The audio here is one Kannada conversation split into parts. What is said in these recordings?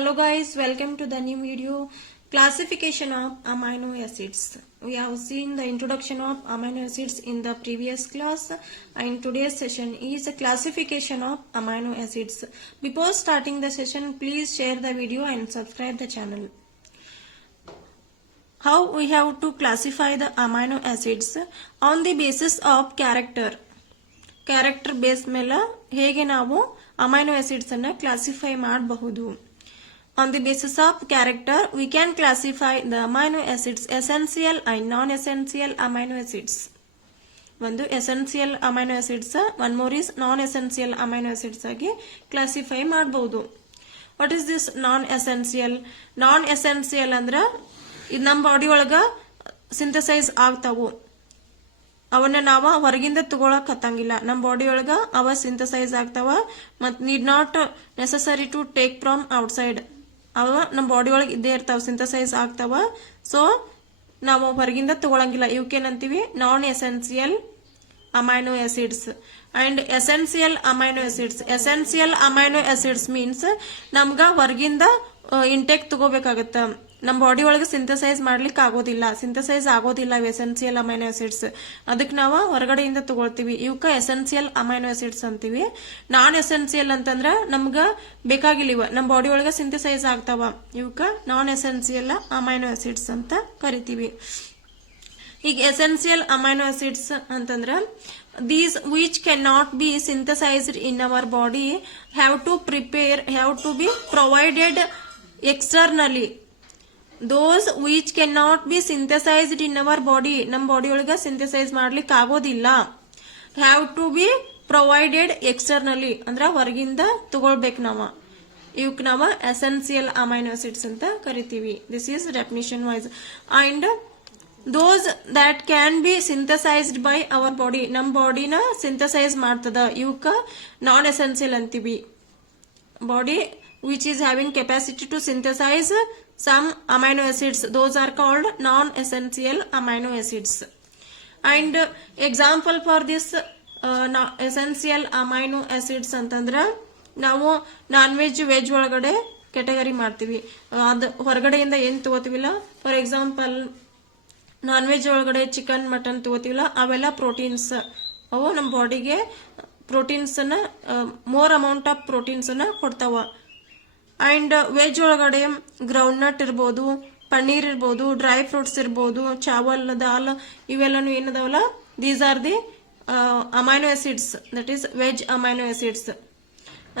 Hello guys, welcome to the new video. Classification of amino acids. We have seen the introduction of amino acids in the previous class, and today's session is a classification of amino acids. Before starting the session, please share the video and subscribe the channel. How we have to classify the amino acids? On the basis of character. Character base ಮೇಲೆ ಹೇಗೆ ನಾವು ಅಮೈನೋ ಆಸಿಡ್ಸ್ ಅನ್ನು ಕ್ಲಾಸಿಫೈ ಮಾಡಬಹುದು. On the basis of character we can classify the amino acids essential and non essential amino acids. ಒಂದು essential amino acids, one more is non essential amino acids ಆಗಿ ಕ್ಲಾಸಿಫೈ ಮಾಡಬಹುದು. What is this non essential? Non essential ಅಂದ್ರೆ ಇದು ನಮ್ಮ ಬಾಡಿ ಒಳಗ ಸಿಂಥಸೈಸ್ ಆಗ್ತಾವು, ಅವನ್ನ ನಾವ ಹೊರಗಿಂದ ತಗೊಳಕ್ ಹತ್ತಂಗಿಲ್ಲ. ನಮ್ಮ ಬಾಡಿ ಒಳಗ ಅವ ಸಿಂಥಸೈಸ್ ಆಗ್ತಾವ ಮತ್ need not necessary to take from outside. ಅವ ನಮ್ಮ ಬಾಡಿ ಒಳಗೆ ಇದ್ದೇ ಇರ್ತಾವ, ಸಿಂಥಸೈಸ್ ಆಗ್ತಾವ. ಸೊ ನಾವು ಹೊರಗಿಂದ ತಗೊಳಂಗಿಲ್ಲ. ಇವಕ್ಕೇನಂತೀವಿ? Non essential amino acids and essential amino acids. Essential amino acids means ನಮ್ಗ ಹೊರಗಿಂದ ಇಂಟೇಕ್ ತಗೋಬೇಕಾಗತ್ತ, ನಮ್ಮ ಬಾಡಿ ಒಳಗೆ ಸಿಂಥಸೈಸ್ ಮಾಡ್ಲಿಕ್ಕೆ ಆಗೋದಿಲ್ಲ, ಸಿಂಥಸೈಸ್ ಆಗೋದಿಲ್ಲ ಎಸೆನ್ಸಿಯಲ್ ಅಮೈನೋ ಆಸಿಡ್ಸ್. ಅದಕ್ಕೆ ನಾವು ಹೊರಗಡೆಯಿಂದ ತಗೊಳ್ತೀವಿ. ಇವಕ್ಕ ಎಸೆನ್ಸಿಯಲ್ ಅಮೈನೋ ಆಸಿಡ್ಸ್ ಅಂತೀವಿ. ನಾನ್ ಎಸೆನ್ಸಿಯಲ್ ಅಂತಂದ್ರ ನಮ್ಗ ಬೇಕಾಗಿಲ್ಲ, ಇವ ನಮ್ಮ ಬಾಡಿ ಒಳಗೆ ಸಿಂಥಸೈಸ್ ಆಗ್ತಾವ. ಇವಕ್ಕ ನಾನ್ ಎಸೆನ್ಸಿಯಲ್ ಅಮೈನೋ ಆಸಿಡ್ಸ್ ಅಂತ ಕರಿತೀವಿ. ಈಗ ಎಸೆನ್ಸಿಯಲ್ ಅಮೈನೋ ಆಸಿಡ್ಸ್ ಅಂತಂದ್ರ these which cannot be synthesized in our body have to be provided externally. Those which cannot be synthesized in our body, ನಮ್ಮ ಬಾಡಿ ಒಳಗ ಸಿಂಥಸೈಸ್ ಮಾಡ್ಲಿಕ್ಕೆ ಆಗೋದಿಲ್ಲ, have to be provided externally ಅಂದ್ರ ಹೊರಗಿಂದ ತಗೊಳ್ಬೇಕು ನಾವು. ಇವಕ್ ನಾವು ಎಸೆನ್ಸಿಯಲ್ ಅಮೈನೋ ಆಸಿಡ್ಸ್ ಅಂತ ಕರಿತೀವಿ. This is definition wise. And those that can be synthesized by our body, ನಮ್ಮ ಬಾಡಿನ ಸಿಂಥಸೈಸ್ ಮಾಡ್ತದ, ಇವಕ್ಕ ನಾನ್ ಎಸೆನ್ಸಿಯಲ್ ಅಂತೀವಿ. Body which is having capacity to synthesize some amino acids, those are called non-essential amino acids. And example for this essential amino acids ಅಂತಂದ್ರ ನಾವು ನಾನ್ ವೆಜ್ ವೆಜ್ ಒಳಗಡೆ ಕ್ಯಾಟಗರಿ ಮಾಡ್ತೀವಿ. ಅದು ಹೊರಗಡೆಯಿಂದ ಏನ್ ತಗೋತೀವಿಲ್ಲ, ಫಾರ್ ಎಕ್ಸಾಂಪಲ್ ನಾನ್ ವೆಜ್ ಒಳಗಡೆ ಚಿಕನ್ ಮಟನ್ ತಗೋತೀವಿಲ್ಲ, ಅವೆಲ್ಲ ಪ್ರೋಟೀನ್ಸ್. ಅವು ನಮ್ಮ ಬಾಡಿಗೆ ಪ್ರೋಟೀನ್ಸ್ ಅನ್ನ ಮೋರ್ ಅಮೌಂಟ್ ಆಫ್ ಪ್ರೋಟೀನ್ಸ್ ಅನ್ನ ಕೊಡ್ತಾವ. ಅಂಡ್ ವೆಜ್ ಒಳಗಡೆ ಗ್ರೌಂಡ್ ನಟ್ ಇರ್ಬೋದು, ಪನ್ನೀರ್ ಇರ್ಬೋದು, ಡ್ರೈ ಫ್ರೂಟ್ಸ್ ಇರ್ಬೋದು, ಚಾವಲ್, ದಾಲ್, ಇವೆಲ್ಲಾನು ಏನದಾವಲ್ಲ, these are the amino acids, that is veg amino acids.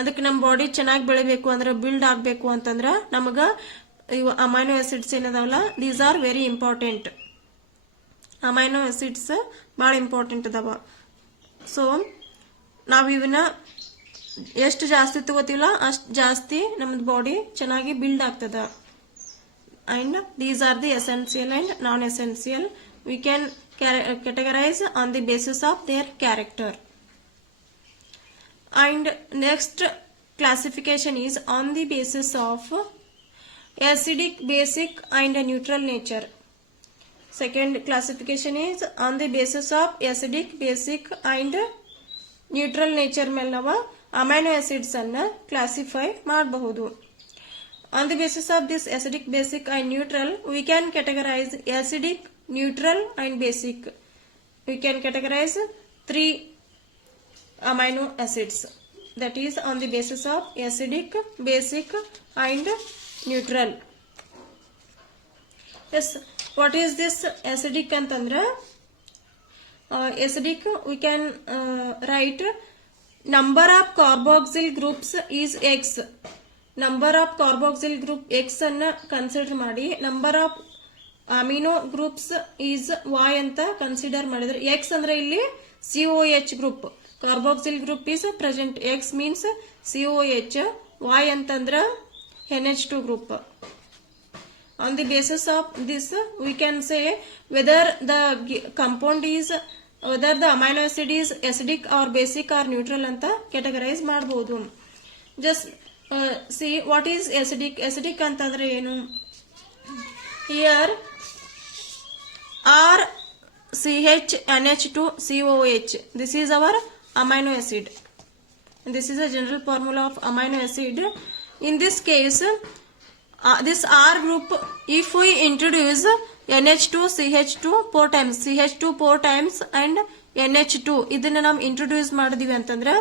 ಅದಕ್ಕೆ ನಮ್ಮ ಬಾಡಿ ಚೆನ್ನಾಗಿ ಬೆಳಿಬೇಕು ಅಂದ್ರೆ, ಬಿಲ್ಡ್ ಆಗ್ಬೇಕು ಅಂತಂದ್ರ ನಮಗ ಇವು ಅಮೈನೋ ಆಸಿಡ್ಸ್ ಏನದಾವಲ್ಲ, these are very important. Amino acids ಬಹಳ ಇಂಪಾರ್ಟೆಂಟ್ ಅದಾವ. ಸೊ ನಾವ್ ಇವನ್ನ ಎಷ್ಟು ಜಾಸ್ತಿ ತಗೋತೀವಲ್ಲ ಅಷ್ಟು ಜಾಸ್ತಿ ನಮ್ದು ಬಾಡಿ ಚೆನ್ನಾಗಿ ಬಿಲ್ಡ್ ಆಗ್ತದ. And these are the essential and non essential. We can categorize on the basis of their character. And next classification is on the basis of acidic, basic and neutral nature. Second classification is on the basis of acidic, basic and neutral nature ಮೇಲೆ ನಾವು ಅಮೈನೋ ಆಸಿಡ್ಸ್ ಅನ್ನ ಕ್ಲಾಸಿಫೈ ಮಾಡಬಹುದು. On the basis of this acidic, basic and neutral, we can categorize acidic, neutral and basic. We can categorize 3 amino acids. That is on the basis of acidic, basic and neutral. Yes, what is this acidic antandra? Acidic we can write number of carboxyl groups is X. Number of carboxyl group X ಅನ್ನ ಕನ್ಸಿಡರ್ ಮಾಡಿ, number of amino groups is Y ಅಂತ ಕನ್ಸಿಡರ್ ಮಾಡಿದ್ರೆ, X ಅಂದ್ರೆ ಇಲ್ಲಿ COH group, carboxyl group is present, X means COH, Y ಅಂತಂದ್ರ NH2 group. On the basis of this we can say whether the compound is, whether the amino acid is acidic or basic or neutral ಅಂತ categorize ಮಾಡಬಹುದು. Just see what is acidic. Acidic ಅಂತಂದ್ರೆ ಏನು? Here R CH NH2 COH, this is our amino acid. This is a general formula of amino acid. In this case this R group, if we introduce NH2 CH2 4 times, CH2 4 times and NH2 ಇದನ್ನ ನಾವು ಇಂಟ್ರೊಡ್ಯೂಸ್ ಮಾಡಿದೀವಿ ಅಂತಂದ್ರೆ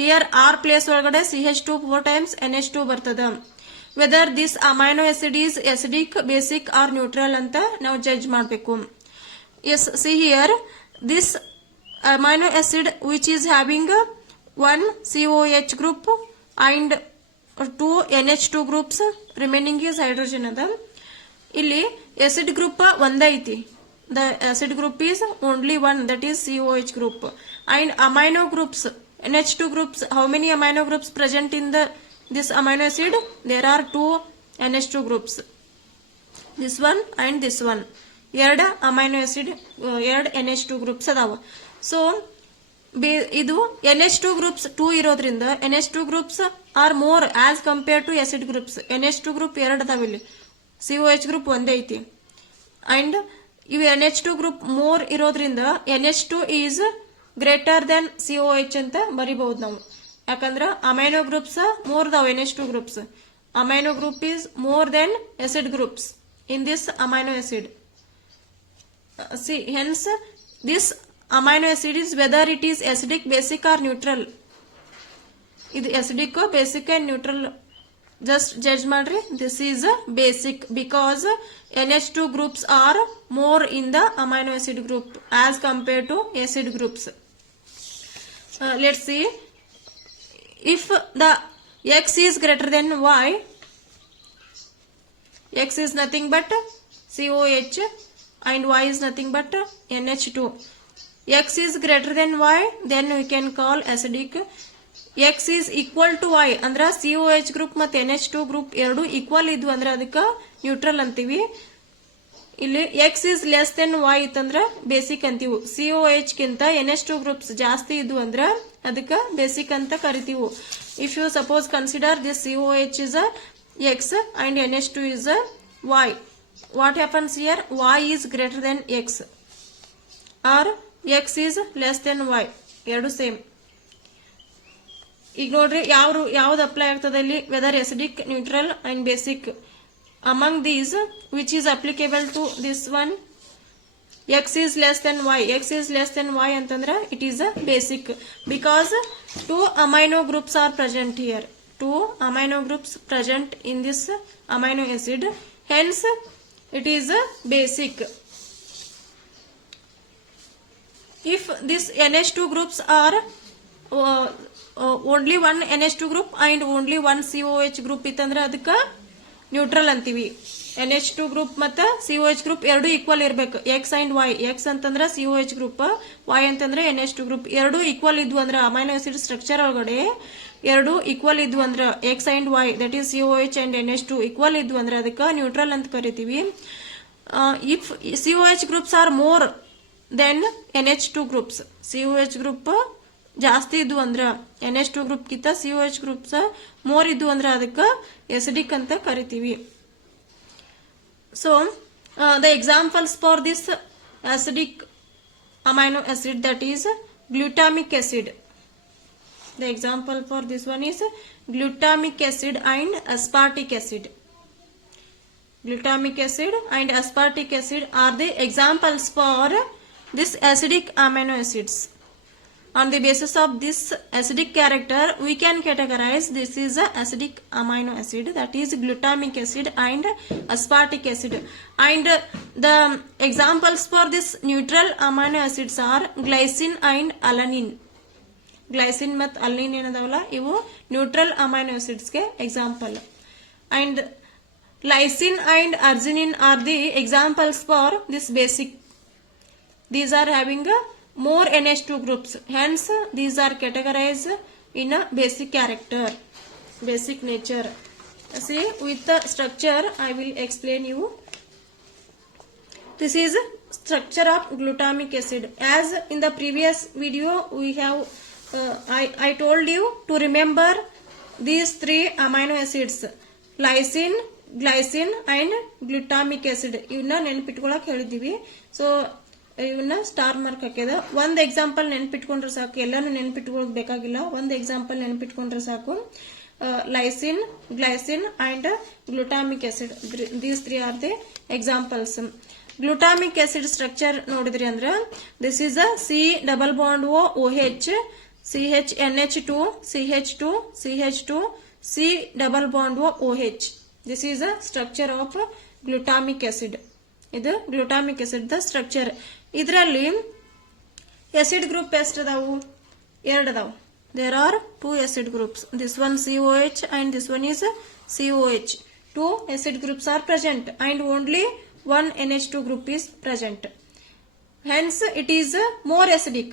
ಹಿಯರ್ R ಪ್ಲೇಸ್ ಒಳಗಡೆ CH2 4 times NH2 ಬರ್ತದ. Whether this amino acid is acidic, basic or neutral ಅಂತ ನಾವು ಜಡ್ಜ್ ಮಾಡಬೇಕು. Yes, see here this amino acid which is having one COH group and two NH2 groups, remaining is hydrogen ada. ಇಲ್ಲಿ acid group ಒಂದೇ ಐತಿ. The acid group is only one, that is COH group. And amino groups, NH2 groups, how many amino groups present in this amino acid? There are two NH2 groups, this one and this one. ಎರಡು amino acid, ಎರಡು NH2 groups ಅದಾವ. ಸೊ ಇದು NH2 groups 2 ಇರೋದ್ರಿಂದ NH2 groups are more as compare to acid groups. NH2 group ಎರಡು ಅದಾವ, ಇಲ್ಲಿ COH group ಒಂದೇ ಐತಿ. ಅಂಡ್ ಇವು NH2 group ಮೋರ್ ಇರೋದ್ರಿಂದ NH2 is greater than COH ಅಂತ ಬರಿಬಹುದು ನಾವು. ಯಾಕಂದ್ರ amino groups more than NH2 groups. Amino group is more than acid groups in this amino acid. See, hence this amino acid is whether it is acidic, basic or neutral. Idu acidic, basic and neutral just judge madri. This is a basic because NH2 groups are more in the amino acid group as compared to acid groups. Let's see, if the X is greater than Y, X is nothing but COH and Y is nothing but NH2. X is greater than Y, then we can call acidic. X is equal to Y ಅಂದ್ರೆ COH group ಮತ್ತು NH2 group ಎರಡು ಈಕ್ವಲ್ ಇದ್ವು ಅಂದ್ರೆ ಅದಕ್ಕೆ ನ್ಯೂಟ್ರಲ್ ಅಂತೀವಿ. ಇಲ್ಲಿ X is less than Y ಇತ್ತಂದ್ರೆ ಬೇಸಿಕ್ ಅಂತೀವಿ. COH ಗಿಂತ NH2 groups ಜಾಸ್ತಿ ಇದ್ವು ಅಂದ್ರೆ ಅದಕ್ಕೆ ಬೇಸಿಕ್ ಅಂತ ಕರಿತೀವಿ. If you suppose consider this COH is a X and NH2 is a Y, what happens here? Y is greater than X or X is less than Y, ಎರಡು ಸೇಮ್. ಈಗ ನೋಡ್ರಿ ಯಾವ್ದು ಅಪ್ಲೈ ಆಗ್ತದೆ ಇಲ್ಲಿ, whether acidic, neutral and basic. Among these which is applicable to this one, X is less than Y. X is less than Y ಅಂತಂದ್ರೆ it is a basic because two amino groups are present here. Two amino groups present in this amino acid, hence it is a basic. If this NH2 groups are only one NH2 group and only one COH group ಇತ್ತಂದ್ರೆ ಅದಕ್ಕೆ ನ್ಯೂಟ್ರಲ್ ಅಂತೀವಿ. NH2 group ಮತ್ತು COH group ಎರಡು ಈಕ್ವಲ್ ಇರಬೇಕು. X and Y, X ಅಂತಂದ್ರೆ COH group, Y ಅಂತಂದ್ರೆ NH2 group ಎರಡು ಈಕ್ವಲ್ ಇದ್ವು ಅಂದ್ರೆ ಅಮೈನೋ ಆಸಿಡ್ ಸ್ಟ್ರಕ್ಚರ್ ಒಳಗಡೆ ಎರಡು ಈಕ್ವಲ್ ಇದ್ವು ಅಂದ್ರೆ X and Y, that is COH and NH2 equal ಇದ್ವು ಅಂದ್ರೆ ಅದಕ್ಕೆ ನ್ಯೂಟ್ರಲ್ ಅಂತ ಕರಿತೀವಿ. If COH groups R more than NH2 groups, COH group ಜಾಸ್ತಿ ಇದ್ವು ಅಂದ್ರೆ NH2 ಗ್ರೂಪ್ ಗಿಂತ COH ಗ್ರೂಪ್ಸ್ ಮೋರ್ ಇದ್ವು ಅಂದ್ರೆ ಅದಕ್ಕೆ ಎಸಿಡಿಕ್ ಅಂತ ಕರಿತೀವಿ. So the examples for this acidic amino acid, that is glutamic acid. The example for this one is glutamic acid and aspartic acid. Glutamic acid and aspartic acid are the examples for this acidic amino acids. On the basis of this acidic character, we can categorize this is a acidic amino acid, that is glutamic acid and aspartic acid. And the examples for this neutral amino acids are glycine and alanine. Glycine ಮತ್ತು alanine ಏನದಾವಲ್ಲ ಇವು ನ್ಯೂಟ್ರಲ್ ಅಮೈನೋ ಆಸಿಡ್ಸ್ ಗೆ example. And lysine and arginine are the examples for this basic. These are having more NH2 groups, hence these are categorized in a basic character, basic nature. See, with the structure I will explain you. This is structure of glutamic acid. As in the previous video we have I told you to remember these three amino acids, lysine, glycine and glutamic acid. ಇವನ್ನ ನೆನಪಿಟ್ಕೊಳ್ಳೋಕೆ ಹೇಳಿದೀವಿ. ಸೊ ಇವನ್ನ ಸ್ಟಾರ್ ಮಾರ್ಕ್ ಹಾಕಿದ. ಒಂದು ಎಕ್ಸಾಂಪಲ್ ನೆನಪಿಟ್ಕೊಂಡ್ರೆ ಸಾಕು, ಎಲ್ಲಾನು ನೆನಪಿಟ್ಕೊಳ್ಳೋಕೆ ಬೇಕಾಗಿಲ್ಲ. ಒಂದು ಎಕ್ಸಾಂಪಲ್ ನೆನಪಿಟ್ಕೊಂಡ್ರೆ ಸಾಕು. lysine, glycine and glutamic acid. These three are the examples. Glutamic acid structure nodidri andre this is a C double bond O OH CHNH2 CH2 CH2 C double bond O OH. This is a structure of glutamic acid. ಇದು glutamic acid the structure. ಇದರಲ್ಲಿ acid group ಎಷ್ಟು ಅದಾವು? ಎರಡು ಅದಾವು. There are two acid groups. This one COH and this one is COH. Two acid groups are present and only one NH2 group is present. Hence it is more acidic.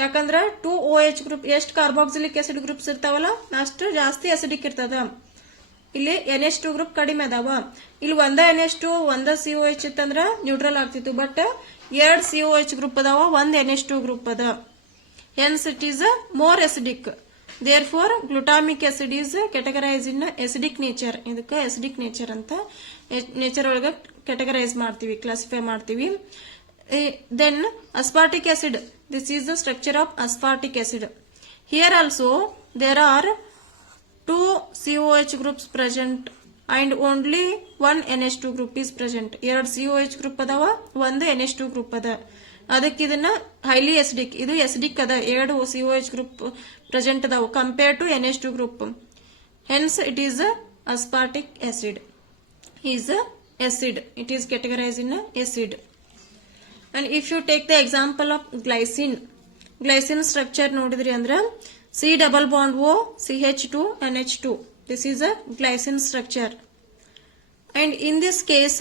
ಯಾಕಂದ್ರೆ 2 OH ಗ್ರೂಪ್ ಎಷ್ಟು ಕಾರ್ಬಾಕ್ಸಿಲಿಕ್ ಆಸಿಡ್ ಗ್ರೂಪ್ಸ್ ಇರ್ತಾವಲ್ಲ ಅಷ್ಟು ಜಾಸ್ತಿ ಅಸಿಡಿಕ್ ಇರ್ತದ. ಇಲ್ಲಿ NH2 ಗ್ರೂಪ್ ಕಡಿಮೆ ಅದಾವ. ಇಲ್ಲಿ ಒಂದ NH2 ಒಂದ COH ಇತ್ತಂದ್ರ ನ್ಯೂಟ್ರಲ್ ಆಗ್ತಿತ್ತು. ಬಟ್ ಎರಡು COH ಗ್ರೂಪ್ ಅದಾವ, ಒಂದ್ NH2 ಗ್ರೂಪ್ ಅದ. Hence it is more acidic. Therefore glutamic acid is categorized in acidic nature. ಇದಕ್ಕೆ acidic nature ಅಂತ ನೇಚರ್ ಒಳಗ categorize ಮಾಡ್ತೀವಿ, ಕ್ಲಾಸಿಫೈ ಮಾಡ್ತೀವಿ. Then aspartic acid. This is the structure of aspartic acid. Here also there are two COH groups present and only one NH2 group is present. ಎರಡು COH group ಅದಾವ, ಒಂದು NH2 group ಅದ. ಅದಕ್ಕೆ ಇದನ್ನ highly acidic. ಇದು acidic ಅದ. ಎರಡು COH group present ಅದಾವ compared to NH2 group. Hence it is aspartic acid. Is acid. It is categorized in acid. And if you take the example of glycine, glycine structure nodidri andre C double bond O CH2 NH2. This is a glycine structure. And in this case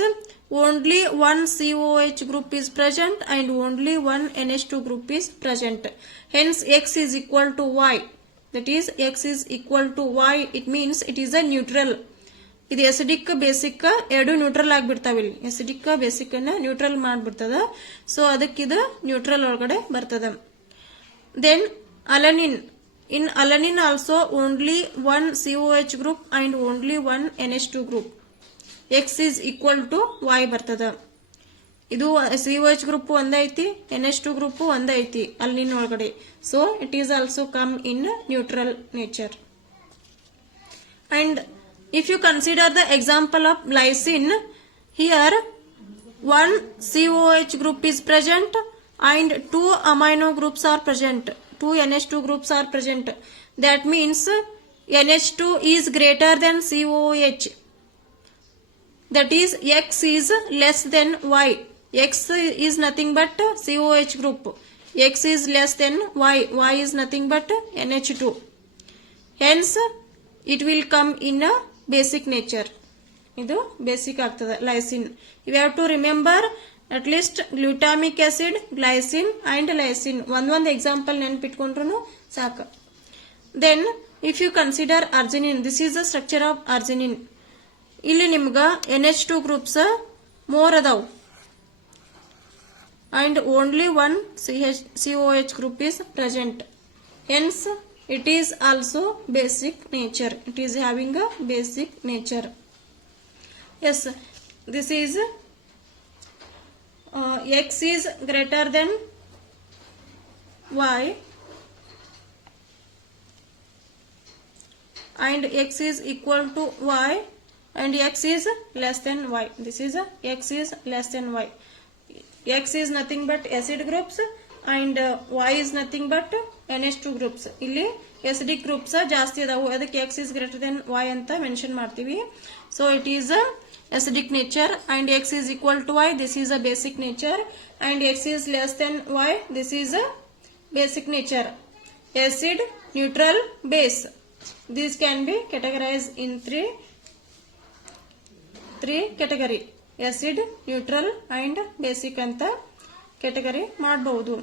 only one COH group is present and only one NH2 group is present. Hence X is equal to Y. That is X is equal to Y. It means it is a neutral. ಇದು ಎಸಿಡಿಕ್ ಬೇಸಿಕ್ ಎರಡು ನ್ಯೂಟ್ರಲ್ ಆಗಿಬಿಡ್ತಾವ. ಇಲ್ಲಿ ಎಸಿಡಿಕ್ ಬೇಸಿಕ್ ಅನ್ನ ನ್ಯೂಟ್ರಲ್ ಮಾಡ್ಬಿಡ್ತದ. ಸೊ ಅದಕ್ಕಿದು ನ್ಯೂಟ್ರಲ್ ಒಳಗಡೆ ಬರ್ತದ. Then alanine. In alanine also only one COH group and only one NH2 group. X is equal to Y ಬರ್ತದ. ಇದು COH ಗ್ರೂಪ್ ಒಂದ ಐತಿ, NH2 ಗ್ರೂಪ್ ಒಂದ ಐತಿ ಅಲನಿನ್ ಒಳಗಡೆ. So it is also come in neutral nature. And if you consider the example of lysine, here one COH group is present and two amino groups are present, two NH2 groups are present. That means NH2 is greater than COH. That is X is less than Y. X is nothing but COH group. X is less than Y. Y is nothing but NH2. Hence it will come in a basic nature. ಇದು ಬೇಸಿಕ್ ಆಗ್ತದ lysine. You have to remember at least glutamic acid, glycine and lysine. ಒಂದೊಂದು ಎಕ್ಸಾಂಪಲ್ ನೆನ್ಪಿಟ್ಕೊಂಡ್ರು ಸಾಕು. Then if you consider arginine, this is the structure of arginine. ಇಲ್ಲಿ ನಿಮ್ಗ NH2 ಗ್ರೂಪ್ಸ್ ಮೋರ್ ಅದಾವ್ and only one COH group is present. Hence it is also basic nature. It is having a basic nature. Yes, this is X is greater than Y and X is equal to Y and X is less than Y. This is X is less than Y. X is nothing but acid groups and Y is nothing but NH2 groups. ಇಲ್ಲಿ acidic groups ಜಾಸ್ತಿ ಅದಾವು, ಅದಕ್ಕೆ X is greater than Y ಅಂತ ಮೆನ್ಷನ್ ಮಾಡ್ತೀವಿ. So it is a acidic nature and X is equal to Y. This is a basic nature and X is less than Y. This is a basic nature. Acid, neutral, base. These can be categorized in three category. Acid, neutral and basic ಅಂತ category ಮಾಡಬಹುದು.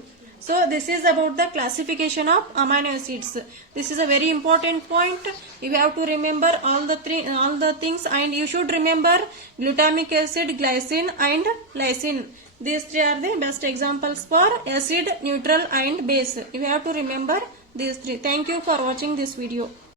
So this is about the classification of amino acids. This is a very important point. You have to remember all the things and you should remember glutamic acid, glycine and lysine. These three are the best examples for acid, neutral and base. You have to remember these three. Thank you for watching this video.